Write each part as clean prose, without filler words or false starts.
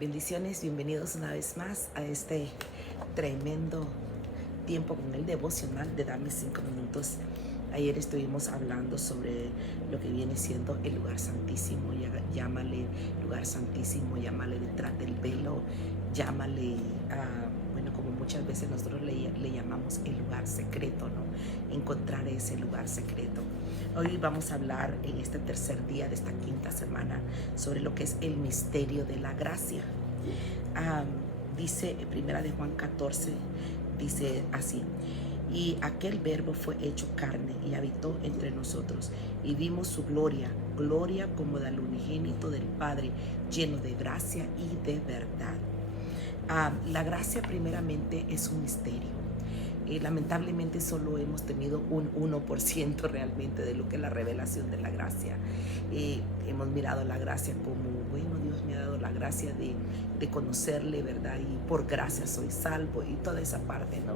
Bendiciones, bienvenidos una vez más a este tremendo tiempo con el devocional de Dame 5 minutos. Ayer estuvimos hablando sobre lo que viene siendo el lugar santísimo, llámale lugar santísimo, llámale detrás del velo, llámale, bueno, como muchas veces nosotros le llamamos el lugar secreto, ¿no? Encontrar ese lugar secreto. Hoy vamos a hablar en este tercer día de esta quinta semana sobre lo que es el misterio de la gracia. Dice primera de Juan 14, dice así: y aquel verbo fue hecho carne y habitó entre nosotros, y vimos su gloria, gloria como del unigénito del Padre, lleno de gracia y de verdad. La gracia primeramente es un misterio. Lamentablemente solo hemos tenido un 1% realmente de lo que es la revelación de la gracia. Hemos mirado la gracia como, bueno, Dios me ha dado la gracia de conocerle, ¿verdad? Y por gracia soy salvo y toda esa parte, ¿no?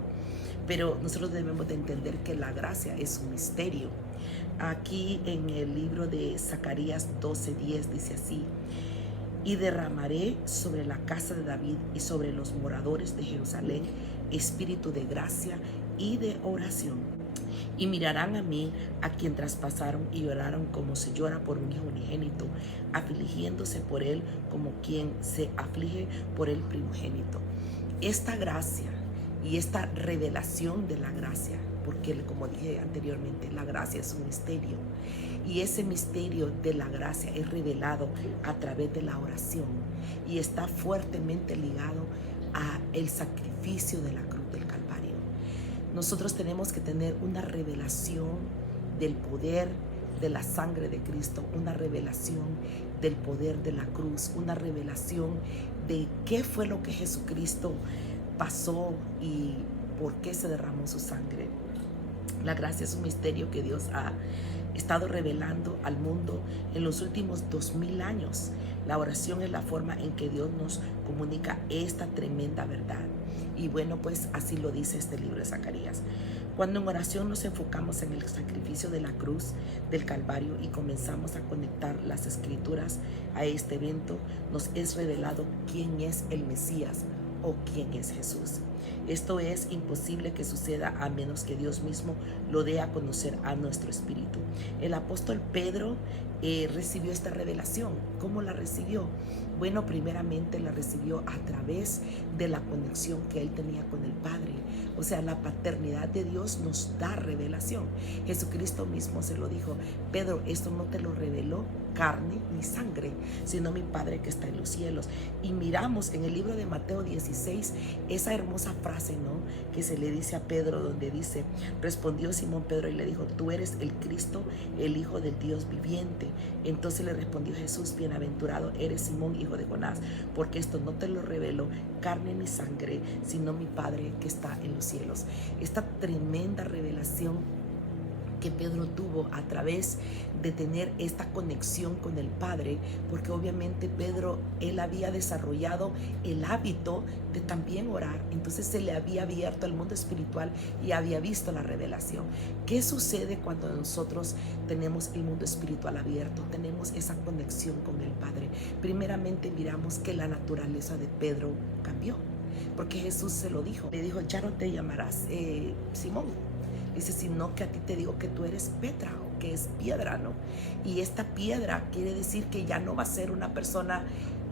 Pero nosotros debemos de entender que la gracia es un misterio. Aquí en el libro de Zacarías 12:10 dice así: y derramaré sobre la casa de David y sobre los moradores de Jerusalén espíritu de gracia y de oración. Y mirarán a mí, a quien traspasaron, y lloraron como se llora por un hijo unigénito, afligiéndose por él como quien se aflige por el primogénito. Esta gracia y esta revelación de la gracia, porque como dije anteriormente, la gracia es un misterio, y ese misterio de la gracia es revelado a través de la oración y está fuertemente ligado a el sacrificio de la cruz del Calvario. Nosotros tenemos que tener una revelación del poder de la sangre de Cristo, una revelación del poder de la cruz, una revelación de qué fue lo que Jesucristo pasó y por qué se derramó su sangre. La gracia es un misterio que Dios ha estado revelando al mundo en los últimos 2000 años. La oración es la forma en que Dios nos comunica esta tremenda verdad. Y bueno, pues así lo dice este libro de Zacarías. Cuando en oración nos enfocamos en el sacrificio de la cruz del Calvario y comenzamos a conectar las escrituras a este evento, nos es revelado quién es el Mesías o quién es Jesús. Esto es imposible que suceda a menos que Dios mismo lo dé a conocer a nuestro espíritu. El apóstol Pedro recibió esta revelación. ¿Cómo la recibió? Bueno, primeramente la recibió a través de la conexión que él tenía con el Padre. O sea, la paternidad de Dios nos da revelación. Jesucristo mismo se lo dijo: Pedro, esto no te lo reveló carne ni sangre, sino mi Padre que está en los cielos. Y miramos en el libro de Mateo 16 esa hermosa frase, ¿no?, que se le dice a Pedro, donde dice: respondió Simón Pedro y le dijo: tú eres el Cristo, el Hijo del Dios viviente. Entonces le respondió Jesús: bienaventurado eres Simón, hijo de Jonás, porque esto no te lo reveló carne ni sangre, sino mi Padre que está en los cielos. Esta tremenda revelación que Pedro tuvo a través de tener esta conexión con el Padre, porque obviamente Pedro, él había desarrollado el hábito de también orar, entonces se le había abierto el mundo espiritual y había visto la revelación. ¿Qué sucede cuando nosotros tenemos el mundo espiritual abierto? Tenemos esa conexión con el Padre. Primeramente miramos que la naturaleza de Pedro cambió, porque Jesús se lo dijo, le dijo: ya no te llamarás Simón, dice, sino que a ti te digo que tú eres Petra, o que es piedra, ¿no? Y esta piedra quiere decir que ya no va a ser una persona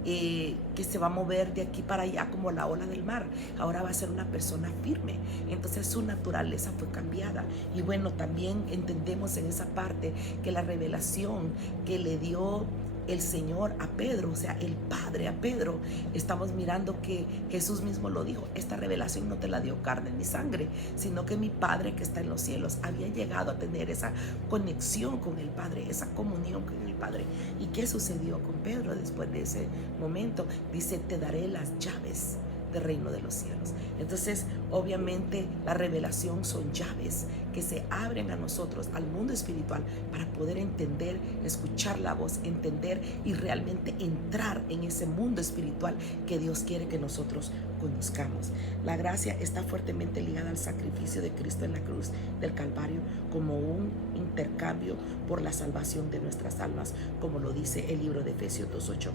que se va a mover de aquí para allá como la ola del mar. Ahora va a ser una persona firme. Entonces su naturaleza fue cambiada. Y bueno, también entendemos en esa parte que la revelación que le dio el Señor a Pedro, o sea, el Padre a Pedro, estamos mirando que Jesús mismo lo dijo: esta revelación no te la dio carne ni sangre, sino que mi Padre que está en los cielos. Había llegado a tener esa conexión con el Padre, esa comunión con el Padre. ¿Y qué sucedió con Pedro después de ese momento? Dice: te daré las llaves del reino de los cielos. Entonces, obviamente, la revelación son llaves que se abren a nosotros, al mundo espiritual, para poder entender, escuchar la voz, entender y realmente entrar en ese mundo espiritual que Dios quiere que nosotros conozcamos. La gracia está fuertemente ligada al sacrificio de Cristo en la cruz del Calvario como un intercambio por la salvación de nuestras almas, como lo dice el libro de Efesios 2:8.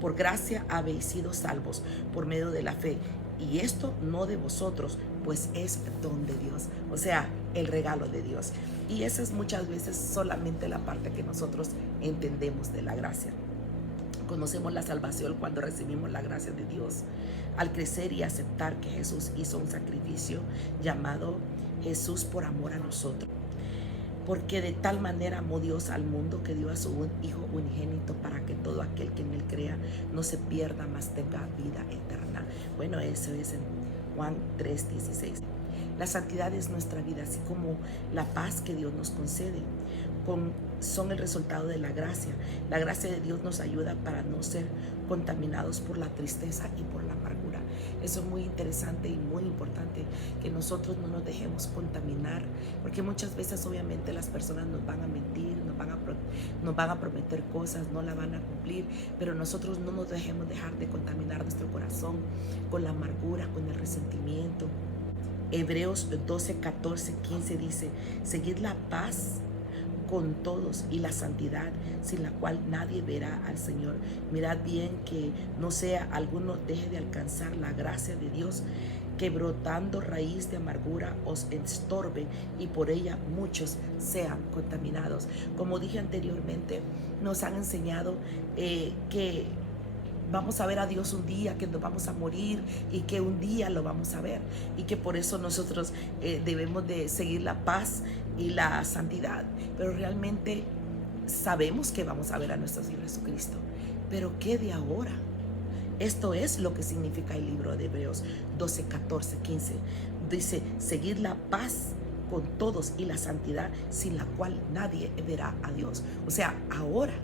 Por gracia habéis sido salvos por medio de la fe, y esto no de vosotros, pues es don de Dios, o sea, el regalo de Dios. Y esa es muchas veces solamente la parte que nosotros entendemos de la gracia. Conocemos la salvación cuando recibimos la gracia de Dios, al crecer y aceptar que Jesús hizo un sacrificio llamado Jesús por amor a nosotros. Porque de tal manera amó Dios al mundo que dio a su Hijo unigénito para que todo aquel que en él crea no se pierda, mas tenga vida eterna. Bueno, eso es en Juan 3:16. La santidad es nuestra vida, así como la paz que Dios nos concede. Son el resultado de la gracia. La gracia de Dios nos ayuda para no ser contaminados por la tristeza y por la amargura. Eso es muy interesante y muy importante, que nosotros no nos dejemos contaminar, porque muchas veces obviamente las personas nos van a mentir, nos van a prometer cosas, no la van a cumplir, pero nosotros no nos dejemos dejar de contaminar nuestro corazón con la amargura, con el resentimiento. Hebreos 12:14-15 dice: seguid la paz con todos y la santidad, sin la cual nadie verá al Señor. Mirad bien que no sea alguno deje de alcanzar la gracia de Dios, que brotando raíz de amargura os estorbe y por ella muchos sean contaminados. Como dije anteriormente, nos han enseñado que vamos a ver a Dios un día, que nos vamos a morir y que un día lo vamos a ver, y que por eso nosotros debemos de seguir la paz y la santidad. Pero realmente sabemos que vamos a ver a nuestro Señor Jesucristo. Pero ¿qué de ahora? Esto es lo que significa el libro de Hebreos 12:14-15. Dice: seguid la paz con todos y la santidad, sin la cual nadie verá a Dios. O sea, ahora.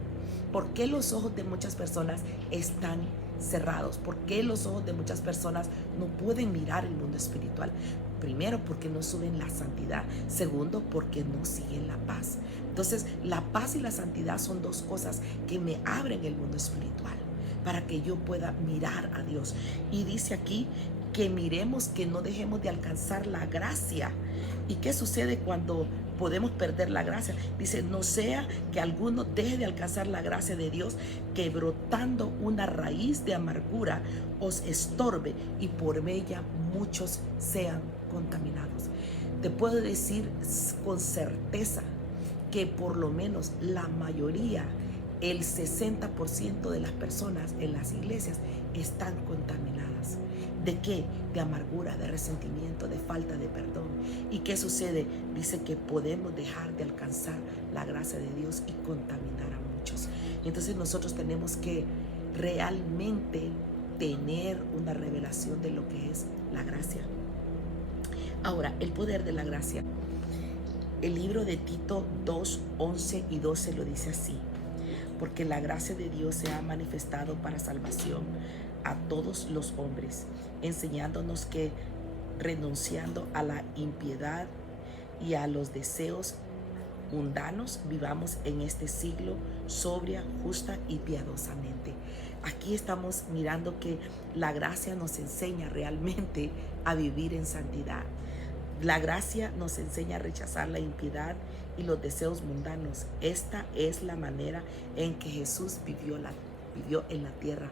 ¿Por qué los ojos de muchas personas están cerrados? ¿Por qué los ojos de muchas personas no pueden mirar el mundo espiritual? Primero, porque no suben la santidad. Segundo, porque no siguen la paz. Entonces, la paz y la santidad son dos cosas que me abren el mundo espiritual para que yo pueda mirar a Dios. Y dice aquí que miremos, que no dejemos de alcanzar la gracia. ¿Y qué sucede cuando podemos perder la gracia? Dice: no sea que alguno deje de alcanzar la gracia de Dios, que brotando una raíz de amargura os estorbe y por ella muchos sean contaminados. Te puedo decir con certeza que por lo menos la mayoría, el 60% de las personas en las iglesias están contaminadas. ¿De qué? De amargura, de resentimiento, de falta de perdón. ¿Y qué sucede? Dice que podemos dejar de alcanzar la gracia de Dios y contaminar a muchos. Y entonces nosotros tenemos que realmente tener una revelación de lo que es la gracia. Ahora, el poder de la gracia. El libro de Tito 2:11 y 12 lo dice así: porque la gracia de Dios se ha manifestado para salvación a todos los hombres, enseñándonos que, renunciando a la impiedad y a los deseos mundanos, vivamos en este siglo sobria, justa y piadosamente. Aquí estamos mirando que la gracia nos enseña realmente a vivir en santidad. La gracia nos enseña a rechazar la impiedad y los deseos mundanos. Esta es la manera en que Jesús vivió en la tierra.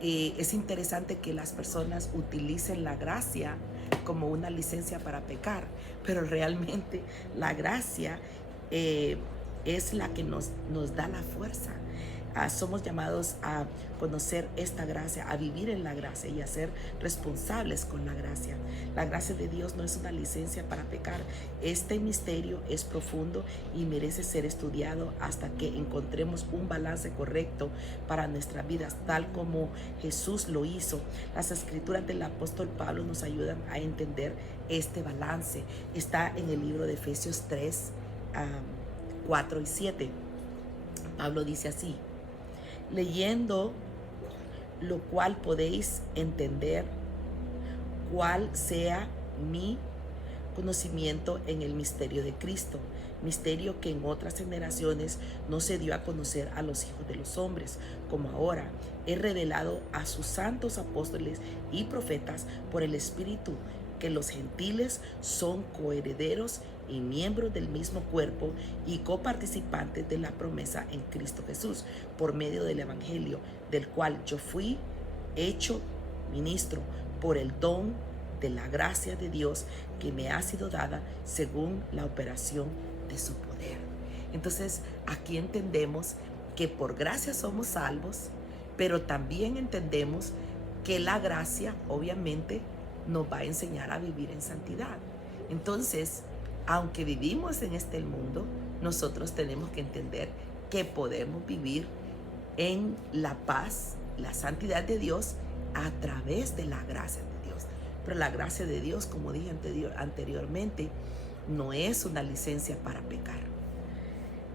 Es interesante que las personas utilicen la gracia como una licencia para pecar, pero realmente la gracia es la que nos da la fuerza. Somos llamados a conocer esta gracia, a vivir en la gracia y a ser responsables con la gracia. La gracia de Dios no es una licencia para pecar. Este misterio es profundo y merece ser estudiado hasta que encontremos un balance correcto para nuestras vidas, tal como Jesús lo hizo. Las escrituras del apóstol Pablo nos ayudan a entender este balance. Está en el libro de Efesios 3, 4 y 7. Pablo dice así: leyendo lo cual podéis entender cuál sea mi conocimiento en el misterio de Cristo, misterio que en otras generaciones no se dio a conocer a los hijos de los hombres, como ahora es revelado a sus santos apóstoles y profetas por el Espíritu, que los gentiles son coherederos y miembros del mismo cuerpo y coparticipantes de la promesa en Cristo Jesús, por medio del Evangelio, del cual yo fui hecho ministro por el don de la gracia de Dios que me ha sido dada según la operación de su poder. Entonces, aquí entendemos que por gracia somos salvos, pero también entendemos que la gracia, obviamente, nos va a enseñar a vivir en santidad. Entonces, aunque vivimos en este mundo, nosotros tenemos que entender que podemos vivir en la paz, la santidad de Dios a través de la gracia de Dios. Pero la gracia de Dios, como dije anteriormente, no es una licencia para pecar.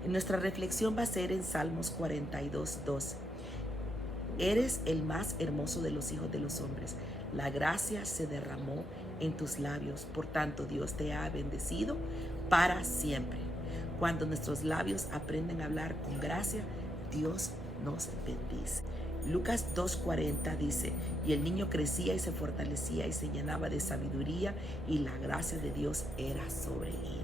Nuestra reflexión va a ser en Salmos 42:2. Eres el más hermoso de los hijos de los hombres. La gracia se derramó en tus labios. Por tanto, Dios te ha bendecido para siempre. Cuando nuestros labios aprenden a hablar con gracia, Dios nos bendice. Lucas 2:40 dice, y el niño crecía y se fortalecía y se llenaba de sabiduría y la gracia de Dios era sobre él.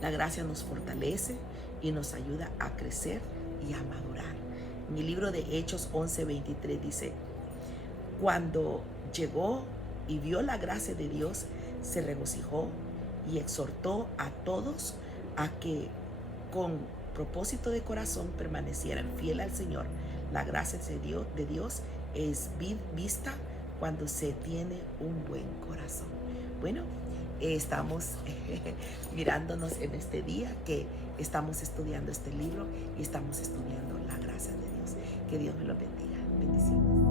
La gracia nos fortalece y nos ayuda a crecer y a madurar. En el libro de Hechos 11:23 dice, cuando llegó y vio la gracia de Dios, se regocijó y exhortó a todos a que con propósito de corazón permanecieran fieles al Señor. La gracia de Dios es vista cuando se tiene un buen corazón. Bueno, estamos mirándonos en este día que estamos estudiando este libro y estamos estudiando la gracia de Dios. Que Dios me lo bendiga. Bendiciones.